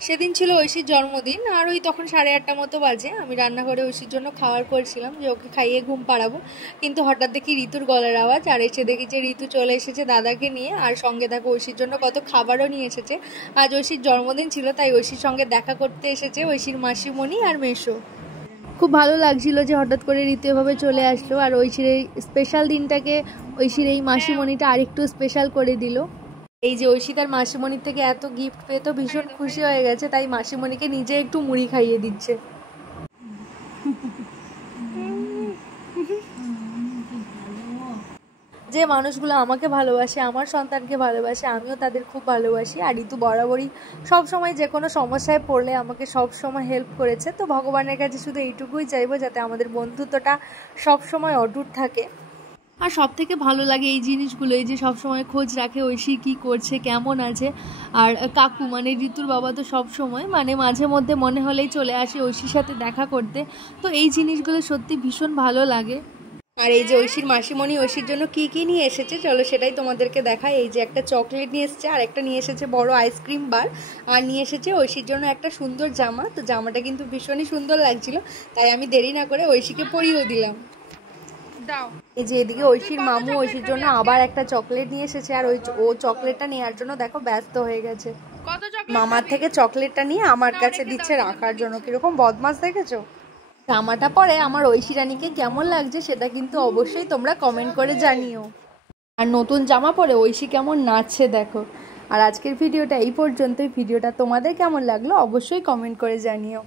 সেদিন ছিল ঐশীর জন্মদিন, আর ওই তখন 8:30 মতো বাজে। আমি রান্নাঘরে ঐশীর জন্য খাবার করছিলাম যে ওকে খাইয়ে ঘুম পাড়াবো, কিন্তু হঠাৎ দেখি ঋতুর গলার আওয়াজ, আর এসে দেখি যে ঋতু চলে এসেছে দাদাকে নিয়ে, আর সঙ্গে দেখো ঐশীর জন্য কত খাবারও নিয়ে এসেছে। আজ ঐশীর জন্মদিন ছিল, তাই ঐশীর সঙ্গে দেখা করতে এসেছে ঐশীর মাসিমণি আর মেসো। খুব ভালো লাগছিল যে হঠাৎ করে ঋতু এভাবে চলে আসলো, আর ঐশীর এই স্পেশাল দিনটাকে ঐশীর এই মাসিমণিটা আরেকটু স্পেশাল করে দিল। এই যে ঐশী তার মাসিমণির থেকে এত গিফট পেয়ে তো ভীষণ খুশি হয়ে গেছে, তাই মাসিমণিকে নিজে একটু মুড়ি খাইয়ে দিচ্ছে। যে মানুষগুলো আমাকে ভালোবাসে, আমার সন্তানকে ভালোবাসে, আমিও তাদের খুব ভালোবাসি। আর ঋতু বরাবরই সবসময় যে কোনো সমস্যায় পড়লে আমাকে সব সময় হেল্প করেছে। তো ভগবানের কাছে শুধু এইটুকুই চাইবো যাতে আমাদের বন্ধুত্বটা সবসময় অটুট থাকে। আর সব থেকে ভালো লাগে এই জিনিসগুলো, এই যে সবসময় খোঁজ রাখে ঐশী কী করছে, কেমন আছে। আর কাকু মানে ঋতুর বাবা তো সব সময় মানে মাঝে মধ্যে মনে হলেই চলে আসে ঐশীর সাথে দেখা করতে। তো এই জিনিসগুলো সত্যি ভীষণ ভালো লাগে। আর এই যে ঐশীর মাসিমণি ঐশীর জন্য কি কি নিয়ে এসেছে চলো সেটাই তোমাদেরকে দেখায়। এই যে একটা চকলেট নিয়ে এসেছে, আর একটা নিয়ে এসেছে বড় আইসক্রিম বার, আর নিয়ে এসেছে ঐশীর জন্য একটা সুন্দর জামা। তো জামাটা কিন্তু ভীষণই সুন্দর লাগছিল, তাই আমি দেরি না করে ঐশীকে পরিয়েও দিলাম। এই যে এদিকে ঐশীর মামু ঐশীর জন্য আবার একটা চকলেট নিয়ে এসেছে, আর ও চকলেটটা নেওয়ার জন্য দেখো ব্যস্ত হয়ে গেছে। মামার থেকে চকলেটটা নিয়ে আমার কাছে দিচ্ছে রাখার জন্য। কিরকম বদমাশ দেখেছো? জামাটা পরে আমার ঐশী রানীকে কেমন লাগছে সেটা কিন্তু অবশ্যই তোমরা কমেন্ট করে জানিও। আর নতুন জামা পরে ঐশী কেমন নাচছে দেখো। আর আজকের ভিডিওটা এই পর্যন্তই। ভিডিওটা তোমাদের কেমন লাগলো অবশ্যই কমেন্ট করে জানিও।